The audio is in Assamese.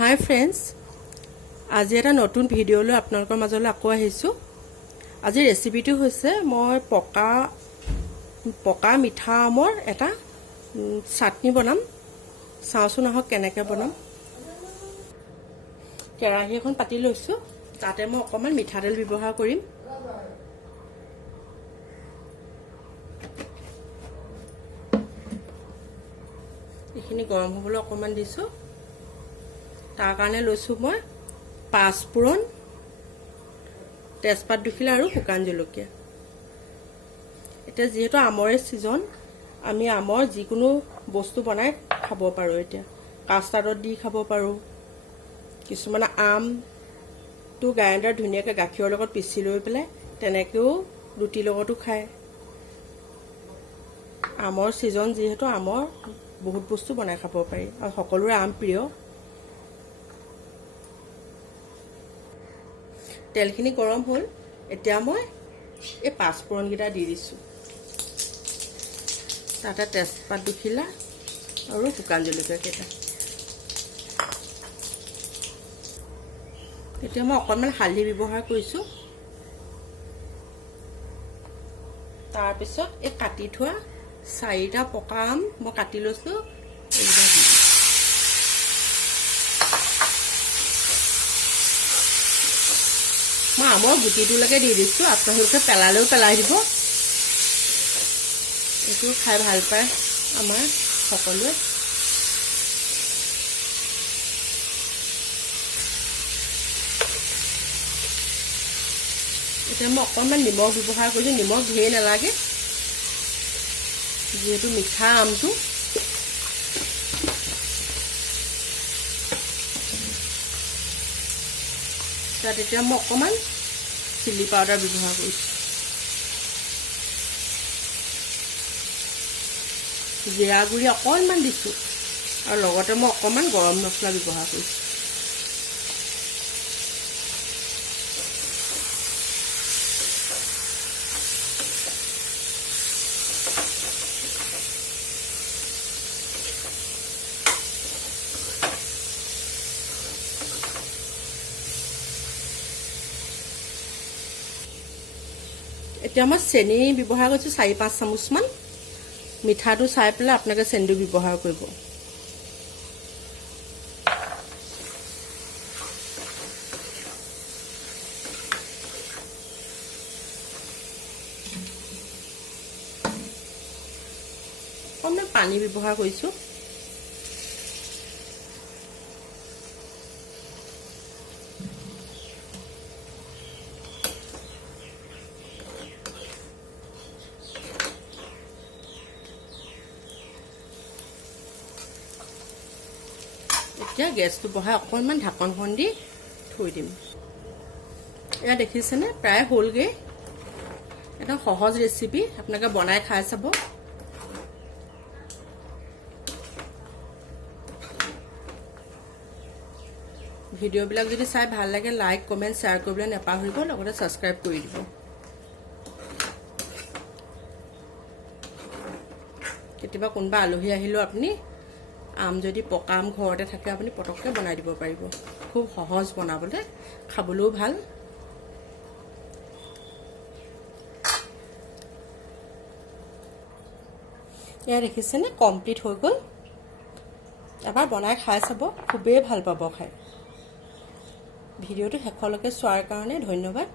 हाय फ्रेंड्स, आज এটা নতুন ভিডিও লৈ আপোনালোকৰ মাজলৈ আকৌ আহিছো। আজি ৰেচিপিটো হৈছে মই পকা মিঠা আমৰ এটা চাটনি বনাম। চাওচোন আহক কেনেকৈ বনাম। কেৰাহী এখন পাতি লৈছো, তাতে মই অকমান মিঠাতেল ব্যৱহাৰ কৰিম। এইখিনি গৰম হ'বলৈ অকমান দিছো। তাৰ কাৰণে লৈছো মই পাঁচফোৰণ, তেজপাত দুখিলা আৰু শুকান জলকীয়া। এতিয়া যেহেতু আমৰে সিজন, আমি আমৰ যিকোনো বস্তু বনাই খাব পাৰো। এতিয়া কাষ্টাৰ্ডত দি খাব পাৰো। কিছুমান আমটো গ্ৰাইণ্ডাৰত ধুনীয়াকৈ গাখীৰৰ লগত পিচি লৈ পেলাই তেনেকেও ৰুটিৰ লগতো খায়। আমৰ সিজন যেহেতু আমৰ বহুত বস্তু বনাই খাব পাৰি আৰু সকলোৰে আম প্ৰিয়। তেলখিনি গৰম হ'ল, এতিয়া মই এই পাঁচফোৰণকেইটা দি দিছোঁ। তাতে তেজপাত দুখিলা আৰু শুকান জলকীয়া কেইটা। এতিয়া মই অকণমান হালধি ব্যৱহাৰ কৰিছোঁ। তাৰপিছত এই কাটি থোৱা 4টা পকা আম মই কাটি লৈছোঁ। মই আমৰ গুটিটোলৈকে দি দিছোঁ, আপোনালোকে পেলালেও পেলাই দিব। এইটো খাই ভাল পায় আমাৰ সকলোৱে। এতিয়া মই অকণমান নিমখ ব্যৱহাৰ কৰিছোঁ। নিমখ ধেৰ নালাগে যিহেতু মিঠা আমটো। তাত এতিয়া মই অকণমান চিলি পাউডাৰ ব্যৱহাৰ কৰিছোঁ। জিৰা গুৰি অকণমান দিছোঁ আৰু লগতে মই অকণমান গৰম মছলা ব্যৱহাৰ কৰিছোঁ। এতিয়া মই চেনি ব্যৱহাৰ কৰিছোঁ 4-5 চামুচমান। মিঠাটো চাই পেলাই আপোনালোকে চেনিটো ব্যৱহাৰ কৰিব। অকণমান পানী ব্যৱহাৰ কৰিছোঁ। এতিয়া গেছটো বহাই অকণমান ঢাকনখন দি থৈ দিম। এয়া দেখিছেনে, প্ৰায় হ'লগৈ। এটা সহজ ৰেচিপি, আপোনালোকে বনাই খাই চাব। ভিডিঅ'বিলাক যদি চাই ভাল লাগে, লাইক কমেণ্ট শ্বেয়াৰ কৰিবলৈ নাপাহৰিব, লগতে ছাবস্ক্ৰাইব কৰি দিব। কেতিয়াবা কোনোবা আলহী আহিলেও আপুনি আম যদি পকা আম ঘৰতে থাকে, আপুনি পটককৈ বনাই দিব পাৰিব। খুব সহজ বনাবলৈ, খাবলৈও ভাল। এয়া দেখিছেনে, কমপ্লিট হৈ গ'ল। এবাৰ বনাই খাই চাব, খুবেই ভাল পাব খাই। ভিডিঅ'টো শেষলৈকে চোৱাৰ কাৰণে ধন্যবাদ।